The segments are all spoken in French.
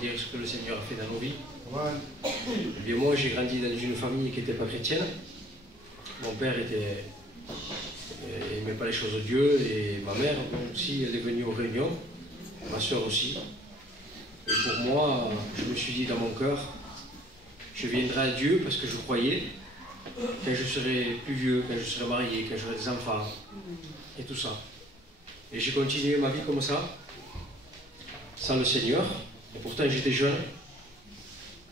dire ce que le Seigneur a fait dans nos vies. Et bien moi, j'ai grandi dans une famille qui n'était pas chrétienne. Mon père n'aimait pas les choses de Dieu, et ma mère aussi, elle est venue aux réunions, ma soeur aussi. Et pour moi, je me suis dit dans mon cœur, je viendrai à Dieu parce que je croyais, quand je serai plus vieux, quand je serai marié, quand j'aurai des enfants, et tout ça. Et j'ai continué ma vie comme ça, sans le Seigneur, et pourtant j'étais jeune,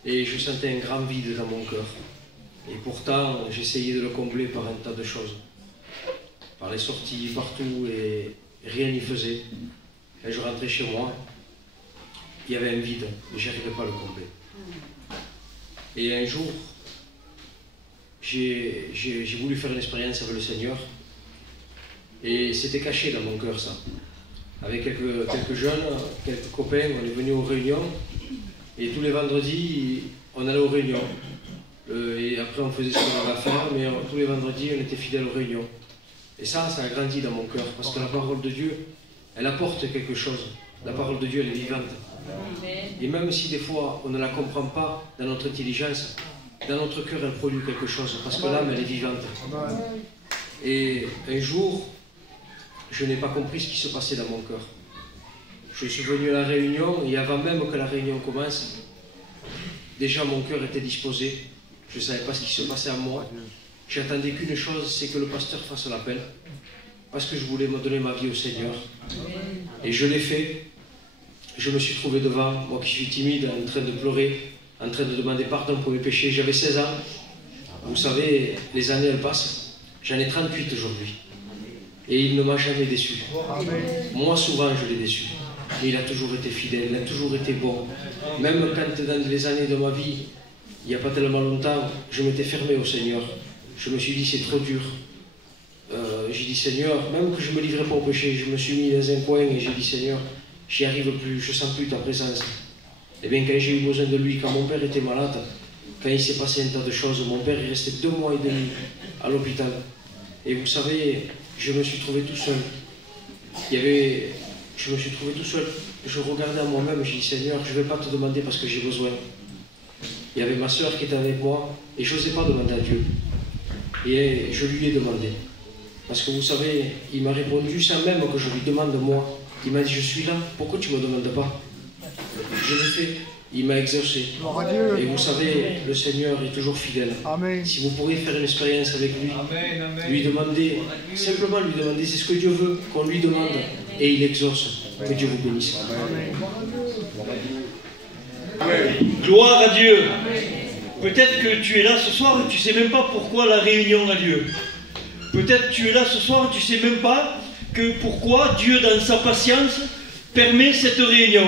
et je sentais un grand vide dans mon cœur. Et pourtant, j'essayais de le combler par un tas de choses, par les sorties partout, et rien n'y faisait. Quand je rentrais chez moi, il y avait un vide, mais je n'arrivais pas à le combler. Et un jour, j'ai voulu faire une expérience avec le Seigneur, et c'était caché dans mon cœur, ça. Avec quelques jeunes, quelques copains, on est venus aux réunions, et tous les vendredis, on allait aux réunions. Et après, on faisait ce qu'on avait à faire, mais tous les vendredis, on était fidèles aux réunions. Et ça a grandi dans mon cœur, parce que la parole de Dieu, elle apporte quelque chose. La parole de Dieu, elle est vivante. Et même si des fois, on ne la comprend pas dans notre intelligence, dans notre cœur, elle produit quelque chose, parce que l'âme, elle est vivante. Et un jour, je n'ai pas compris ce qui se passait dans mon cœur. Je suis venu à la réunion, et avant même que la réunion commence, déjà mon cœur était disposé. Je ne savais pas ce qui se passait en moi. J'attendais qu'une chose, c'est que le pasteur fasse l'appel. Parce que je voulais me donner ma vie au Seigneur. Et je l'ai fait. Je me suis trouvé devant, moi qui suis timide, en train de pleurer, en train de demander pardon pour mes péchés. J'avais 16 ans. Vous savez, les années, elles passent. J'en ai 38 aujourd'hui. Et il ne m'a jamais déçu. Moi, souvent, je l'ai déçu. Mais il a toujours été fidèle, il a toujours été bon. Même quand, dans les années de ma vie, il n'y a pas tellement longtemps, je m'étais fermé au Seigneur. Je me suis dit, c'est trop dur. J'ai dit, Seigneur, même que je ne me livrais pas au péché, je me suis mis dans un coin et j'ai dit, Seigneur, j'y arrive plus, je ne sens plus ta présence. Et bien, quand j'ai eu besoin de lui, quand mon père était malade, quand il s'est passé un tas de choses, mon père est resté 2 mois et demi à l'hôpital. Et vous savez, je me suis trouvé tout seul. Je me suis trouvé tout seul. Je regardais à moi-même et j'ai dit, Seigneur, je ne vais pas te demander parce que j'ai besoin. Il y avait ma soeur qui était avec moi et je n'osais pas demander à Dieu. Et je lui ai demandé. Parce que vous savez, il m'a répondu sans même que je lui demande moi. Il m'a dit, je suis là, pourquoi tu ne me demandes pas? Je l'ai fait. Il m'a exaucé. Et vous savez, le Seigneur est toujours fidèle. Amen. Si vous pourriez faire une expérience avec lui, lui demander, simplement lui demander, c'est ce que Dieu veut qu'on lui demande. Et il exauce. Que Dieu vous bénisse. Gloire à Dieu. Peut-être que tu es là ce soir et tu ne sais même pas pourquoi la réunion a lieu. Peut-être que tu es là ce soir et tu ne sais même pas pourquoi Dieu, dans sa patience, permet cette réunion.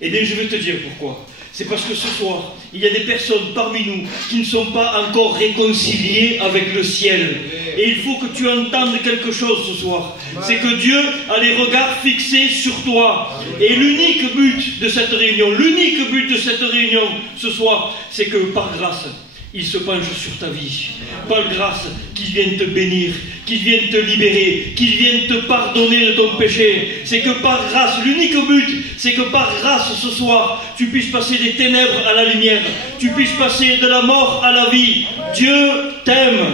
Eh bien, je vais te dire pourquoi. C'est parce que ce soir, il y a des personnes parmi nous qui ne sont pas encore réconciliées avec le ciel. Et il faut que tu entendes quelque chose ce soir. C'est que Dieu a les regards fixés sur toi. Et l'unique but de cette réunion, ce soir, c'est que par grâce, il se penche sur ta vie. Par grâce, qu'il vienne te bénir, qu'il vienne te libérer, qu'il vienne te pardonner de ton péché. C'est que par grâce, l'unique but, c'est que par grâce ce soir, tu puisses passer des ténèbres à la lumière. Tu puisses passer de la mort à la vie. Dieu t'aime.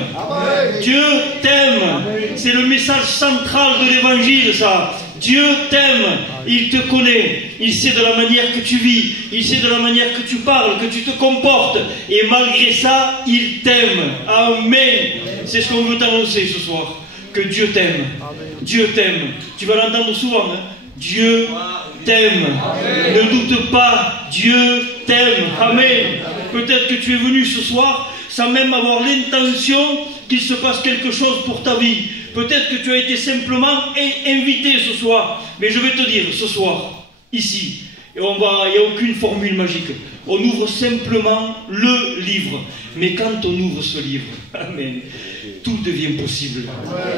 Dieu t'aime. C'est le message central de l'évangile, ça. Dieu t'aime, il te connaît, il sait de la manière que tu vis, il sait de la manière que tu parles, que tu te comportes, et malgré ça, il t'aime. Amen. C'est ce qu'on veut t'annoncer ce soir, que Dieu t'aime. Dieu t'aime. Tu vas l'entendre souvent, hein? Dieu t'aime. Ne doute pas, Dieu t'aime. Amen. Peut-être que tu es venu ce soir sans même avoir l'intention qu'il se passe quelque chose pour ta vie. Peut-être que tu as été simplement invité ce soir. Mais je vais te dire, ce soir, ici, il n'y a aucune formule magique. On ouvre simplement le livre. Mais quand on ouvre ce livre, amen, tout devient possible.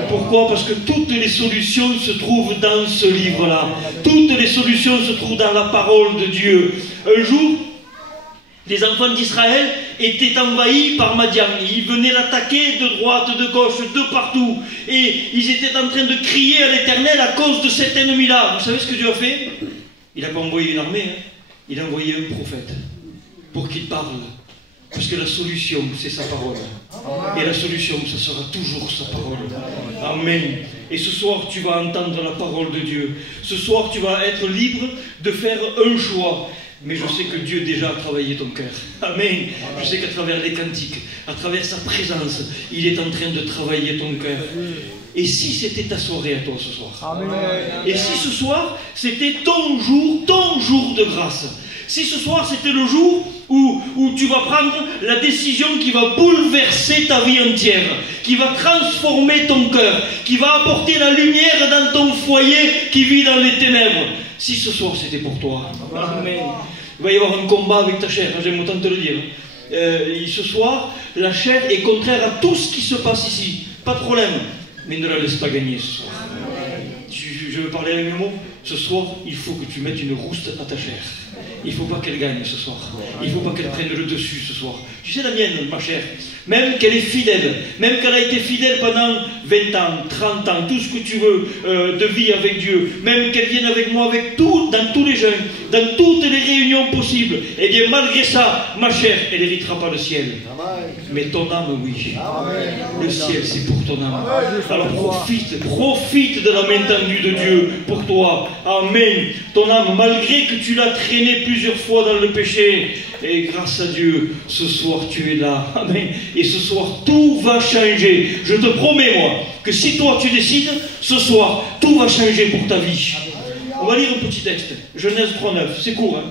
Pourquoi? Parce que toutes les solutions se trouvent dans ce livre-là. Toutes les solutions se trouvent dans la parole de Dieu. Un jour, les enfants d'Israël étaient envahis par Madian. Ils venaient l'attaquer de droite, de gauche, de partout. Et ils étaient en train de crier à l'Éternel à cause de cet ennemi-là. Vous savez ce que Dieu a fait? Il n'a pas envoyé une armée. il a envoyé un prophète pour qu'il parle. Parce que la solution, c'est sa parole. Et la solution, ça sera toujours sa parole. Amen. Et ce soir, tu vas entendre la parole de Dieu. Ce soir, tu vas être libre de faire un choix. Mais je sais que Dieu déjà a travaillé ton cœur. Amen. Je sais qu'à travers les cantiques, à travers sa présence, il est en train de travailler ton cœur. Et si c'était ta soirée à toi ce soir? Amen. Et si ce soir, c'était ton jour de grâce? Si ce soir, c'était le jour où tu vas prendre la décision qui va bouleverser ta vie entière, qui va transformer ton cœur, qui va apporter la lumière dans ton foyer qui vit dans les ténèbres. Si ce soir, c'était pour toi. Amen. Il va y avoir un combat avec ta chair, j'aime autant te le dire. Ce soir, la chair est contraire à tout ce qui se passe ici. Pas de problème. Mais ne la laisse pas gagner ce soir. Je veux parler avec mes mots. Ce soir, il faut que tu mettes une rouste à ta chair. Il ne faut pas qu'elle gagne ce soir. Il ne faut pas qu'elle prenne le dessus ce soir. Tu sais la mienne, ma chère, même qu'elle est fidèle, même qu'elle a été fidèle pendant 20 ans, 30 ans, tout ce que tu veux de vie avec Dieu, même qu'elle vienne avec moi avec tout, dans tous les jeûnes, dans toutes les réunions possibles, et bien malgré ça, ma chère, elle n'héritera pas le ciel. Mais ton âme, oui. Le ciel, c'est pour ton âme. Alors profite de la main tendue de Dieu pour toi. Amen. Ton âme, malgré que tu l'as traînée plusieurs fois dans le péché, et grâce à Dieu, ce soir tu es là. Amen. Et ce soir, tout va changer. Je te promets, moi, que si toi tu décides, ce soir, tout va changer pour ta vie. On va lire un petit texte. Genèse 3:9. C'est court, hein.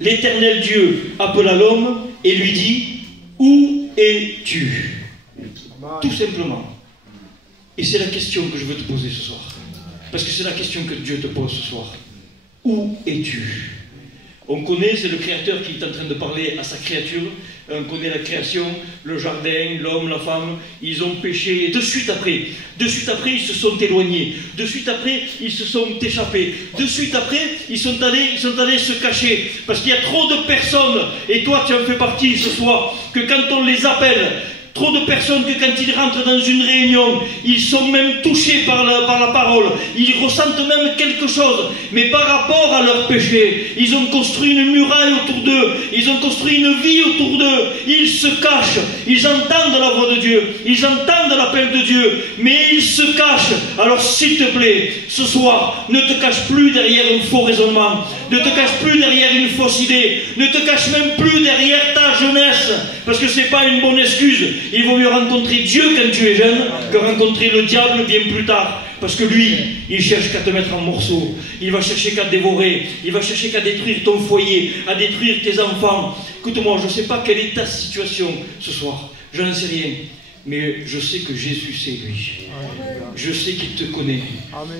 L'Éternel Dieu appela l'homme et lui dit: où es-tu? Tout simplement. Et c'est la question que je veux te poser ce soir. Parce que c'est la question que Dieu te pose ce soir. Où es-tu? On connaît, c'est le Créateur qui est en train de parler à sa créature. On connaît la création, le jardin, l'homme, la femme. Ils ont péché et de suite après, ils se sont éloignés. De suite après, ils se sont échappés. De suite après, ils sont allés se cacher. Parce qu'il y a trop de personnes, et toi tu en fais partie ce soir, que quand on les appelle, trop de personnes que quand ils rentrent dans une réunion, ils sont même touchés par la parole. Ils ressentent même quelque chose. Mais par rapport à leur péché, ils ont construit une muraille autour d'eux. Ils ont construit une vie autour d'eux. Ils se cachent. Ils entendent la voix de Dieu. Ils entendent l'appel de Dieu. Mais ils se cachent. Alors s'il te plaît, ce soir, ne te cache plus derrière un faux raisonnement. Ne te cache plus derrière une fausse idée. Ne te cache même plus derrière ta jeunesse. Parce que ce n'est pas une bonne excuse. Il vaut mieux rencontrer Dieu quand tu es jeune que rencontrer le diable bien plus tard. Parce que lui, il cherche qu'à te mettre en morceaux. Il va chercher qu'à te dévorer. Il va chercher qu'à détruire ton foyer, à détruire tes enfants. Écoute-moi, je ne sais pas quelle est ta situation ce soir. Je n'en sais rien. Mais je sais que Jésus, c'est lui. Je sais qu'il te connaît.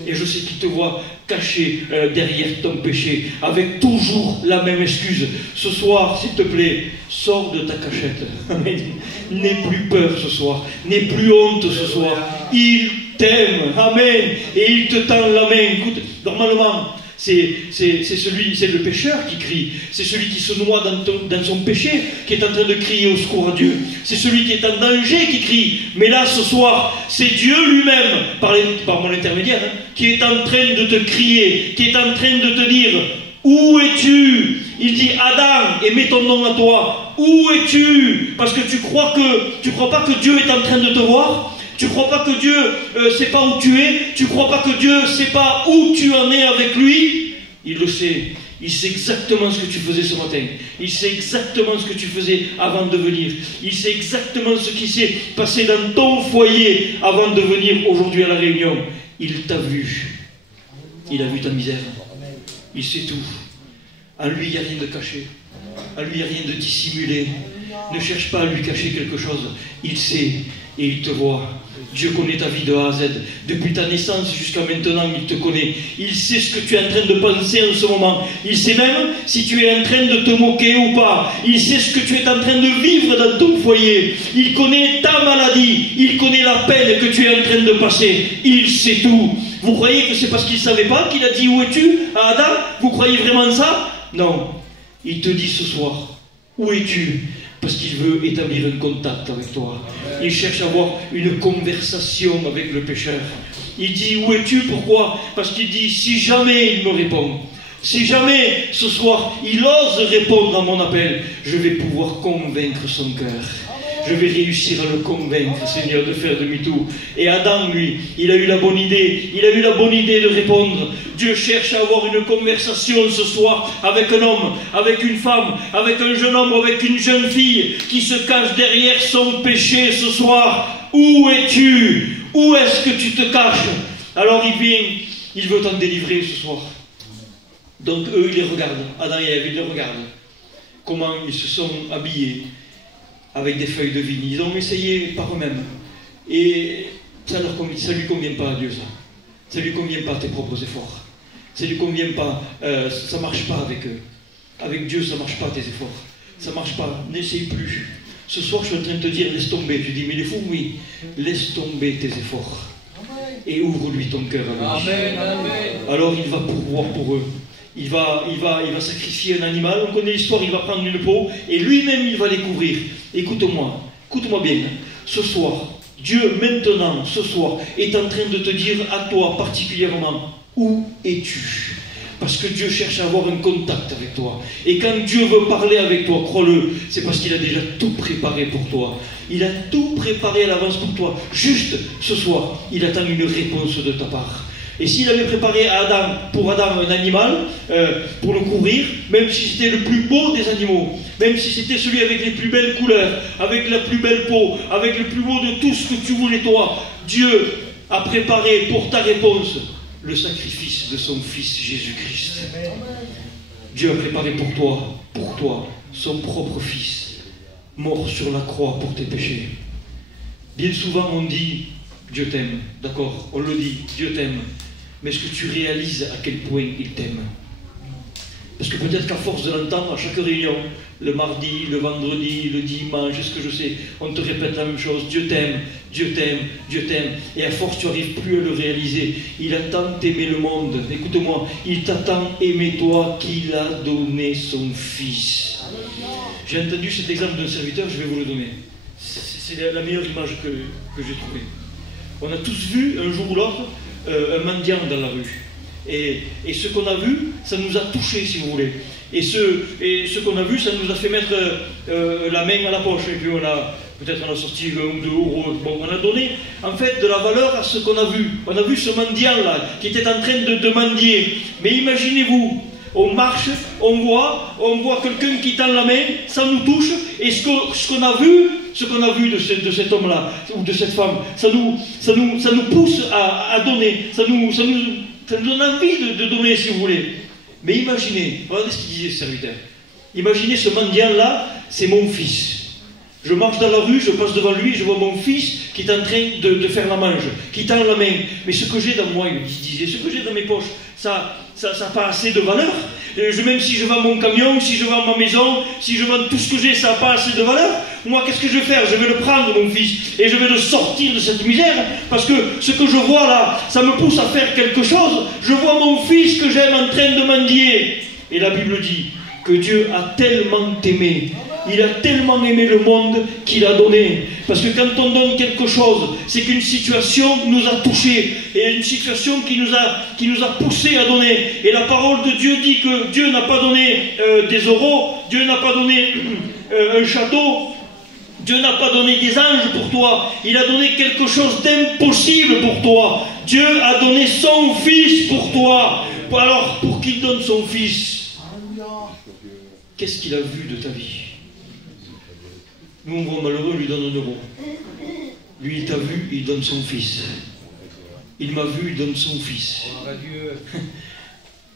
Et je sais qu'il te voit caché derrière ton péché, avec toujours la même excuse. Ce soir, s'il te plaît, sors de ta cachette. N'aie plus peur ce soir. N'aie plus honte ce soir. Il t'aime. Amen. Et il te tend la main. Écoute, normalement, c'est le pécheur qui crie. C'est celui qui se noie dans son péché qui est en train de crier au secours à Dieu. C'est celui qui est en danger qui crie. Mais là, ce soir, c'est Dieu lui-même, par mon intermédiaire, qui est en train de te crier, qui est en train de te dire: où es-tu? Il dit: Adam, et mets ton nom à toi. Où es-tu? Parce que tu crois pas que Dieu est en train de te voir. Tu ne crois pas que Dieu ne sait pas où tu es? Tu ne crois pas que Dieu ne sait pas où tu en es avec lui? Il le sait. Il sait exactement ce que tu faisais ce matin. Il sait exactement ce que tu faisais avant de venir. Il sait exactement ce qui s'est passé dans ton foyer avant de venir aujourd'hui à la réunion. Il t'a vu. Il a vu ta misère. Il sait tout. En lui, il n'y a rien de caché. En lui, il n'y a rien de dissimulé. Ne cherche pas à lui cacher quelque chose. Il sait et il te voit. Dieu connaît ta vie de A à Z. Depuis ta naissance jusqu'à maintenant, il te connaît. Il sait ce que tu es en train de penser en ce moment. Il sait même si tu es en train de te moquer ou pas. Il sait ce que tu es en train de vivre dans ton foyer. Il connaît ta maladie. Il connaît la peine que tu es en train de passer. Il sait tout. Vous croyez que c'est parce qu'il ne savait pas qu'il a dit où es-tu à Adam? Vous croyez vraiment ça? Non. Il te dit ce soir, où es-tu? Parce qu'il veut établir un contact avec toi. Il cherche à avoir une conversation avec le pécheur. Il dit: où es-tu? Pourquoi? Parce qu'il dit: si jamais il me répond, Si jamais ce soir il ose répondre à mon appel, je vais pouvoir convaincre son cœur. Je vais réussir à le convaincre, Seigneur, de faire demi-tour. Et Adam, lui, il a eu la bonne idée. Il a eu la bonne idée de répondre. Dieu cherche à avoir une conversation ce soir avec un homme, avec une femme, avec un jeune homme, avec une jeune fille qui se cache derrière son péché ce soir. Où es-tu? Où est-ce que tu te caches? Alors il vient, il veut t'en délivrer ce soir. Donc eux, ils les regardent. Adam et Ève, ils les regardent. Comment ils se sont habillés avec des feuilles de vigne. Ils ont essayé par eux-mêmes. Et ça ne lui convient pas à Dieu, ça. Ça ne lui convient pas tes propres efforts. Ça ne lui convient pas, ça ne marche pas avec eux. Avec Dieu, ça ne marche pas tes efforts. Ça ne marche pas, n'essaye plus. Ce soir, je suis en train de te dire, laisse tomber. Tu dis, mais il est fou, oui. Laisse tomber tes efforts. Et ouvre-lui ton cœur à lui. Amen, amen. Alors il va pourvoir pour eux. Il va sacrifier un animal, on connaît l'histoire, il va prendre une peau, et lui-même il va les couvrir. Écoute-moi bien, ce soir, Dieu maintenant, ce soir, est en train de te dire à toi particulièrement, où es-tu? Parce que Dieu cherche à avoir un contact avec toi. Et quand Dieu veut parler avec toi, crois-le, c'est parce qu'il a déjà tout préparé pour toi. Il a tout préparé à l'avance pour toi. Juste ce soir, il attend une réponse de ta part. Et s'il avait préparé pour Adam un animal, pour le couvrir, même si c'était le plus beau des animaux, même si c'était celui avec les plus belles couleurs, avec la plus belle peau, avec le plus beau de tout ce que tu voulais toi, Dieu a préparé pour ta réponse le sacrifice de son Fils Jésus-Christ. Dieu a préparé pour toi, son propre Fils, mort sur la croix pour tes péchés. Bien souvent on dit, Dieu t'aime, d'accord, on le dit, Dieu t'aime. Mais est-ce que tu réalises à quel point il t'aime? Parce que peut-être qu'à force de l'entendre à chaque réunion, le mardi, le vendredi, le dimanche, est-ce que je sais, on te répète la même chose, Dieu t'aime, Dieu t'aime, Dieu t'aime. Et à force, tu n'arrives plus à le réaliser. Il a tant aimé le monde, écoute-moi, il t'a tant aimé toi qu'il a donné son Fils. J'ai entendu cet exemple d'un serviteur, je vais vous le donner. C'est la meilleure image que j'ai trouvée. On a tous vu, un jour ou l'autre, un mendiant dans la rue. Et ce qu'on a vu, ça nous a touchés, si vous voulez. Et ce qu'on a vu, ça nous a fait mettre la main à la poche. Et puis peut-être on a sorti 1 ou 2 euros. Bon, on a donné, en fait, de la valeur à ce qu'on a vu. On a vu ce mendiant-là, qui était en train de mendier. Mais imaginez-vous, on marche, on voit quelqu'un qui tend la main, ça nous touche, et ce qu'on a vu de cet homme-là, ou de cette femme, ça nous pousse à donner, ça nous donne envie de donner, si vous voulez. Mais imaginez, regardez ce qu'il disait ce serviteur, imaginez ce mendiant-là, c'est mon fils. Je marche dans la rue, je passe devant lui, je vois mon fils qui est en train de faire la manche, qui tend la main. Mais ce que j'ai dans moi, il disait, ce que j'ai dans mes poches, ça n'a pas assez de valeur. Même si je vends mon camion, si je vends ma maison, si je vends tout ce que j'ai, ça n'a pas assez de valeur. Moi, qu'est-ce que je vais faire? Je vais le prendre, mon fils, et je vais le sortir de cette misère, parce que ce que je vois là, ça me pousse à faire quelque chose. Je vois mon fils que j'aime en train de mendier. Et la Bible dit que Dieu a tellement aimé. Il a tellement aimé le monde qu'il a donné. Parce que quand on donne quelque chose, c'est qu'une situation nous a touchés. Et une situation qui nous a poussés à donner. Et la parole de Dieu dit que Dieu n'a pas donné des euros, Dieu n'a pas donné un château, Dieu n'a pas donné des anges pour toi. Il a donné quelque chose d'impossible pour toi. Dieu a donné son Fils pour toi. Alors, pour qu'il donne son Fils, qu'est-ce qu'il a vu de ta vie? Nous, on voit malheureux, on lui donne 1 euro. Lui, il t'a vu, il donne son Fils. Il m'a vu, il donne son Fils.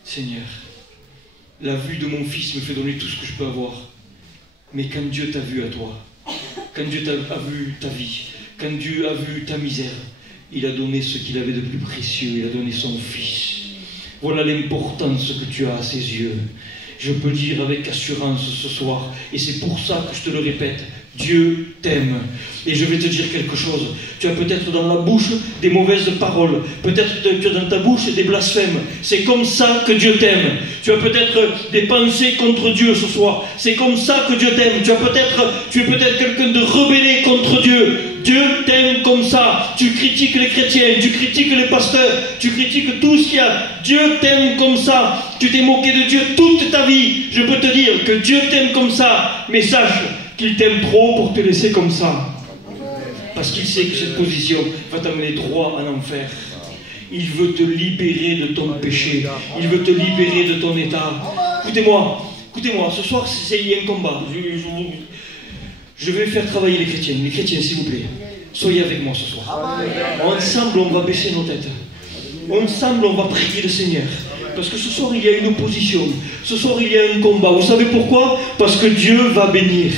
Seigneur, la vue de mon Fils me fait donner tout ce que je peux avoir. Mais quand Dieu t'a vu à toi, quand Dieu a vu ta vie, quand Dieu a vu ta misère, il a donné ce qu'il avait de plus précieux, il a donné son Fils. Voilà l'importance que tu as à ses yeux. Je peux dire avec assurance ce soir, et c'est pour ça que je te le répète, Dieu t'aime. Et je vais te dire quelque chose. Tu as peut-être dans la bouche des mauvaises paroles. Peut-être que tu as dans ta bouche des blasphèmes. C'est comme ça que Dieu t'aime. Tu as peut-être des pensées contre Dieu ce soir. C'est comme ça que Dieu t'aime. Tu es peut-être quelqu'un de rebellé contre Dieu. Dieu t'aime comme ça. Tu critiques les chrétiens, tu critiques les pasteurs, tu critiques tout ce qu'il y a. Dieu t'aime comme ça. Tu t'es moqué de Dieu toute ta vie. Je peux te dire que Dieu t'aime comme ça, mais sache qu'il t'aime trop pour te laisser comme ça. Parce qu'il sait que cette position va t'amener droit en enfer. Il veut te libérer de ton péché. Il veut te libérer de ton état. Écoutez-moi, ce soir, il y a un combat. Je vais faire travailler les chrétiens. Les chrétiens, s'il vous plaît, soyez avec moi ce soir. Ensemble, on va baisser nos têtes. Ensemble, on va prier le Seigneur. Parce que ce soir, il y a une opposition. Ce soir, il y a un combat. Vous savez pourquoi? Parce que Dieu va bénir.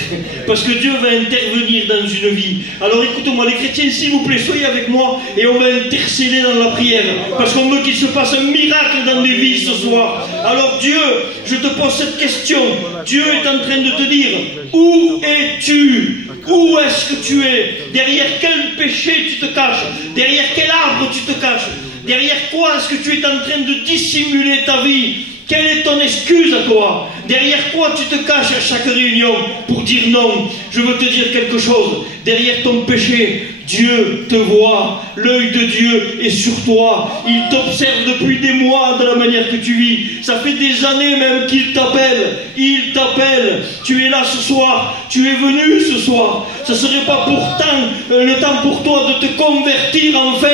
Parce que Dieu va intervenir dans une vie. Alors écoutez-moi, les chrétiens, s'il vous plaît, soyez avec moi et on va intercéder dans la prière. Parce qu'on veut qu'il se passe un miracle dans des vies ce soir. Alors Dieu, je te pose cette question. Dieu est en train de te dire, où es-tu? Où est-ce que tu es? Derrière quel péché tu te caches? Derrière quel arbre tu te caches? Derrière quoi est-ce que tu es en train de dissimuler ta vie? Quelle est ton excuse à toi? Derrière quoi tu te caches à chaque réunion pour dire non? Je veux te dire quelque chose. Derrière ton péché, Dieu te voit. L'œil de Dieu est sur toi. Il t'observe depuis des mois de la manière que tu vis. Ça fait des années même qu'il t'appelle. Il t'appelle. Tu es là ce soir. Tu es venu ce soir. Ça ne serait pas pourtant le temps pour toi de te convertir enfin?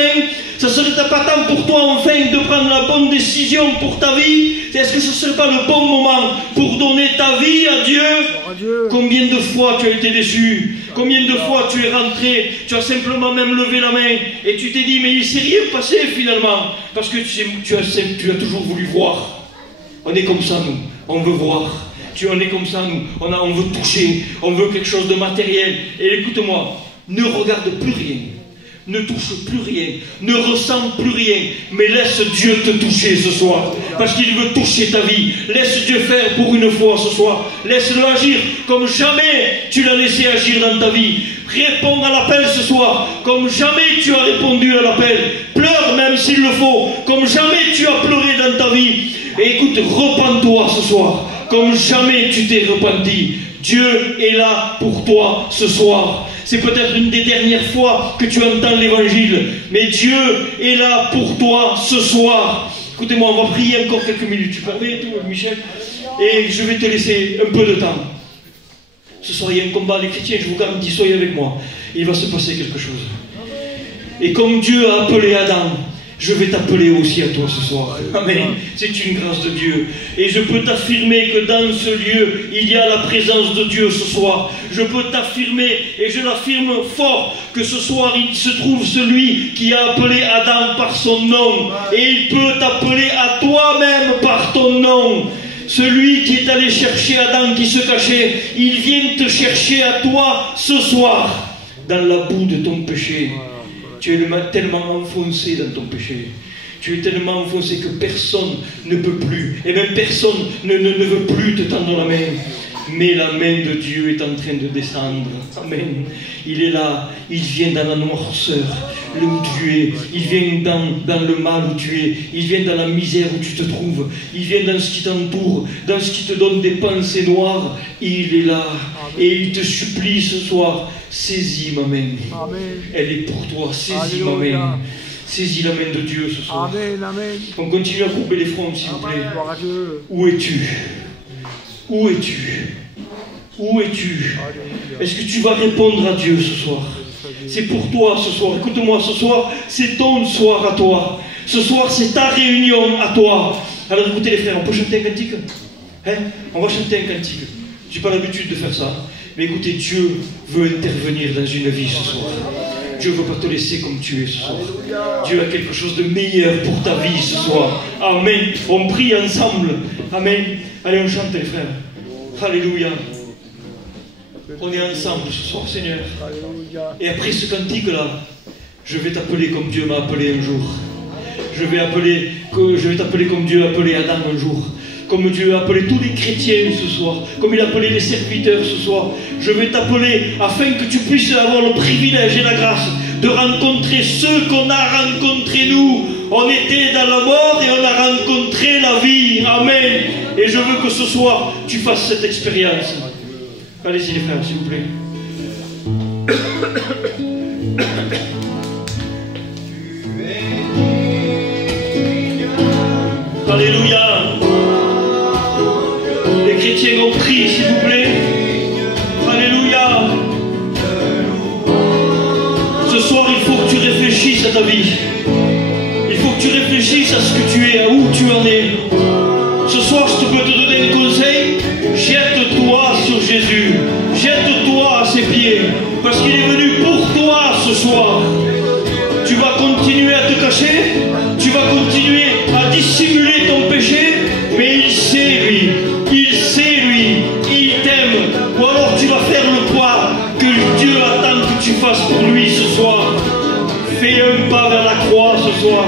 Ça ne serait pas temps pour toi enfin de prendre la bonne décision pour ta vie? Est-ce que ce ne serait pas le bon moment pour donner ta vie à Dieu? Combien de fois tu as été déçu? Combien de fois tu es rentré, tu as simplement même levé la main et tu t'es dit mais il ne s'est rien passé finalement? Parce que tu as toujours voulu voir. On est comme ça nous, on veut voir. On est comme ça nous, on veut toucher, on veut quelque chose de matériel. Et écoute-moi, ne regarde plus rien. Ne touche plus rien, ne ressens plus rien, mais laisse Dieu te toucher ce soir, parce qu'il veut toucher ta vie. Laisse Dieu faire pour une fois ce soir. Laisse-le agir comme jamais tu l'as laissé agir dans ta vie. Réponds à l'appel ce soir, comme jamais tu as répondu à l'appel. Pleure même s'il le faut, comme jamais tu as pleuré dans ta vie. Et écoute, repens-toi ce soir, comme jamais tu t'es repenti. Dieu est là pour toi ce soir. C'est peut-être une des dernières fois que tu entends l'évangile, mais Dieu est là pour toi ce soir. Écoutez-moi, on va prier encore quelques minutes. Tu permets, Michel? Et je vais te laisser un peu de temps. Ce soir, il y a un combat, les chrétiens, je vous garantis, soyez avec moi. Il va se passer quelque chose. Et comme Dieu a appelé Adam, je vais t'appeler aussi à toi ce soir. Amen. C'est une grâce de Dieu. Et je peux t'affirmer que dans ce lieu, il y a la présence de Dieu ce soir. Je peux t'affirmer, et je l'affirme fort, que ce soir, il se trouve celui qui a appelé Adam par son nom. Et il peut t'appeler à toi-même par ton nom. Celui qui est allé chercher Adam qui se cachait, il vient te chercher à toi ce soir, dans la boue de ton péché. Tu es tellement enfoncé dans ton péché. Tu es tellement enfoncé que personne ne peut plus. Et même personne ne veut plus te tendre la main. Mais la main de Dieu est en train de descendre. Amen. Il est là. Il vient dans la noirceur où tu es. Il vient dans le mal où tu es. Il vient dans la misère où tu te trouves. Il vient dans ce qui t'entoure, dans ce qui te donne des pensées noires. Il est là. Et il te supplie ce soir. Saisis ma main. Amen. Elle est pour toi. Saisis ma main. Saisis la main de Dieu ce soir. Amen, amen. On continue à courber les fronts, s'il vous plaît. Où es-tu? Où es-tu? Où es-tu? Est-ce que tu vas répondre à Dieu ce soir? C'est pour toi ce soir. Écoute-moi, ce soir, c'est ton soir à toi. Ce soir, c'est ta réunion à toi. Alors écoutez les frères, on peut chanter un cantique? On va chanter un cantique. Je n'ai pas l'habitude de faire ça. Mais écoutez, Dieu veut intervenir dans une vie ce soir. Dieu ne veut pas te laisser comme tu es ce soir. Dieu a quelque chose de meilleur pour ta vie ce soir. Amen. On prie ensemble. Amen. Allez, on chante les frères. Alléluia. On est ensemble ce soir, Seigneur. Et après ce cantique-là, je vais t'appeler comme Dieu m'a appelé un jour. Je vais t'appeler comme Dieu a appelé Adam un jour. Comme Dieu a appelé tous les chrétiens ce soir, comme il a appelé les serviteurs ce soir. Je vais t'appeler afin que tu puisses avoir le privilège et la grâce de rencontrer ceux qu'on a rencontrés nous. On était dans la mort et on a rencontré la vie. Amen. Et je veux que ce soir, tu fasses cette expérience. Allez-y les frères, s'il vous plaît. Alléluia. Les chrétiens ont prié, s'il vous plaît. Alléluia. Ce soir, il faut que tu réfléchisses à ta vie. Il faut que tu réfléchisses à ce que tu es, à où tu en es. Ce soir, je peux te donner un conseil. Jette-toi sur Jésus. Jette-toi à ses pieds. Parce qu'il est venu pour toi ce soir. Tu vas continuer à te cacher. Tu vas continuer à dissimuler ton péché. Mais il sait, lui. Il sait, lui. Il t'aime. Ou alors tu vas faire le poids que Dieu attend que tu fasses pour lui ce soir. Fais un pas vers la croix ce soir.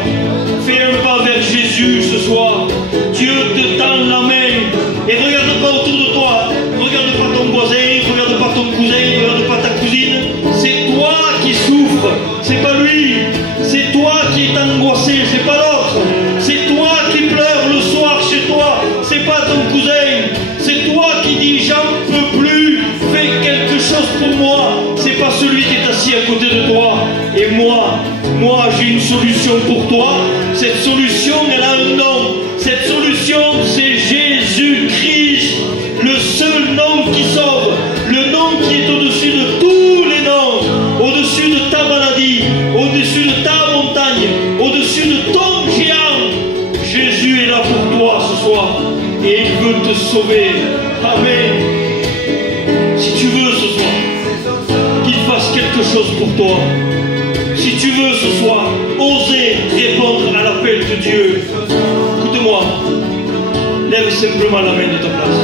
Fais un pas vers Jésus ce soir. Dieu te tend la main. Et regarde pas autour de toi. Regarde pas ton voisin. Regarde pas ton cousin. Regarde pas ta cousine. C'est toi qui souffres. C'est pas lui. C'est toi qui es angoissé. C'est pas l'autre. C'est toi qui pleures le soir chez toi. C'est pas ton cousin. C'est toi qui dis j'en peux plus. Fais quelque chose pour moi. C'est pas celui qui est assis à côté de toi. Et moi j'ai une solution pour toi. Cette solution, elle a un nom. Cette solution, c'est Jésus-Christ. Le seul nom qui sauve. Le nom qui est au-dessus de tous les noms. Au-dessus de ta maladie. Au-dessus de ta montagne. Au-dessus de ton géant. Jésus est là pour toi ce soir. Et il veut te sauver. Amen. Si tu veux ce soir qu'il fasse quelque chose pour toi. Si tu veux ce soir oser répondre à l'appel de Dieu, écoute-moi, lève simplement la main de ta place.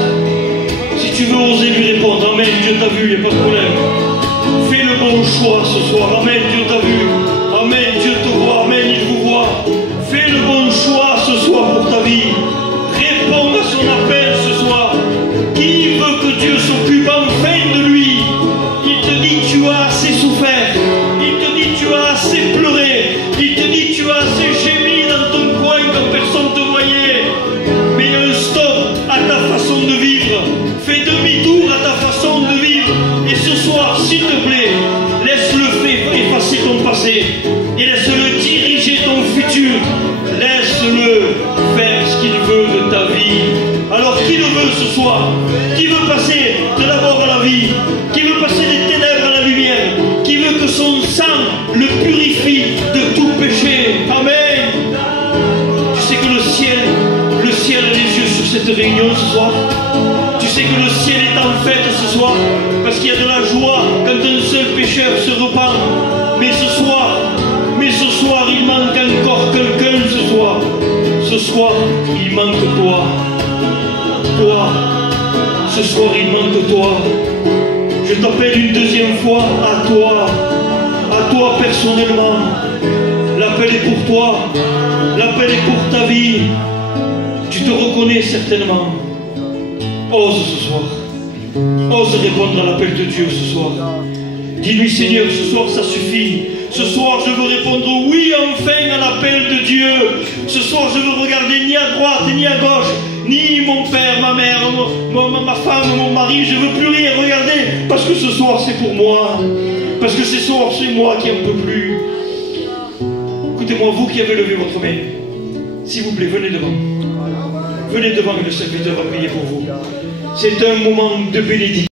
Si tu veux oser lui répondre, amen, Dieu t'a vu, il n'y a pas de problème. Fais le bon choix ce soir, amen, Dieu t'a vu, amen, Dieu te voit, amen, il vous voit. Fais le bon choix ce soir pour ta vie. Réponds à son appel ce soir. Qui veut que Dieu s'occupe enfin de lui? Il te dit tu as assez souffert. Il te dit tu as assez pleuré. Il te dit tu as assez gémi dans ton coin quand personne te voyait. Mais il y a un stop à ta façon de vivre. Fais demi-tour à ta façon de vivre. Et ce soir, s'il te plaît, laisse-le effacer ton passé. Et laisse-le diriger ton futur. Laisse-le faire ce qu'il veut de ta vie. Alors qui le veut ce soir? Qui veut passer de la mort à la vie? Qui veut passer des ténèbres à la lumière? Qui veut que son sang le purifie de tout péché? Amen. Tu sais que le ciel a les yeux sur cette réunion ce soir. Tu sais que le ciel est en fête ce soir. Parce qu'il y a de la joie quand un seul pécheur se repent. Mais ce soir, il manque encore quelqu'un ce soir. Ce soir, il manque toi. Toi. Ce soir, il manque toi. Je t'appelle une deuxième fois à toi. À toi personnellement. L'appel est pour toi. L'appel est pour ta vie. Tu te reconnais certainement. Ose ce soir. Ose répondre à l'appel de Dieu ce soir. Dis-lui Seigneur, ce soir ça suffit. Ce soir je veux répondre oui enfin à l'appel de Dieu. Ce soir je veux regarder ni à droite ni à gauche, ni mon père, ma mère, ma femme, mon mari. Je veux plus rien regarder parce que ce soir c'est pour moi. Parce que ce soir c'est moi qui en peux plus. Écoutez-moi, vous qui avez levé votre main, s'il vous plaît, venez devant. Venez devant et le serviteur va prier pour vous. C'est un moment de bénédiction.